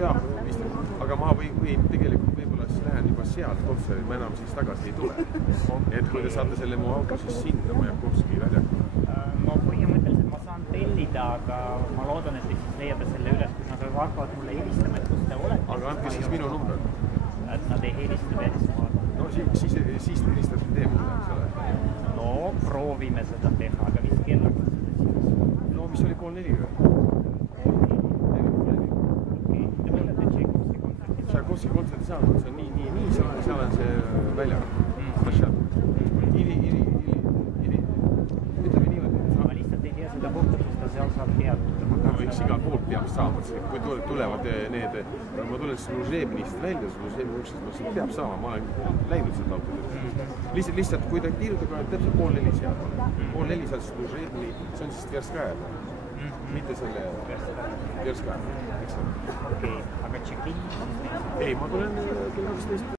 Jah, vist. Aga ma võin tegelikult võib-olla siis lähen juba sealt kontserdi, ma enam siis tagasi ei tule. Et kui te saate selle mu auto siis sinna Majakovski väljakule. No põhimõtteliselt ma saan tellida, aga ma loodan, et te siis leiate selle üles, kus nad hakkavad mulle helistama, et kus te olete. Aga andke siis minu number. Et nad ei helista veel, siis ma vaatan. No siis te helistate teemile, eks ole. No proovime seda teha, aga mis kellaks seda siis? No mis oli 3:04 või? Tšaikovski kontserdi saanud, see on nii, seal on see välja. Ütleme niimoodi. Ma lihtsalt ei tea seda kohta, sest ta seal saab peatuda. No eks igal poolt peab saama, kui tulevad need, ma tulen Služebnist välja, Služebnist, ma siin peab saama, ma olen läinud seda autod. Lihtsalt, kui ta kirjutab, täpselt 3:04 seal. 3:04 seal Služebni, see on siis Tverskaja. Mitte selle Tverskaja, eks ole. Okei, aga check-in? Ei, ma tulen kell 12.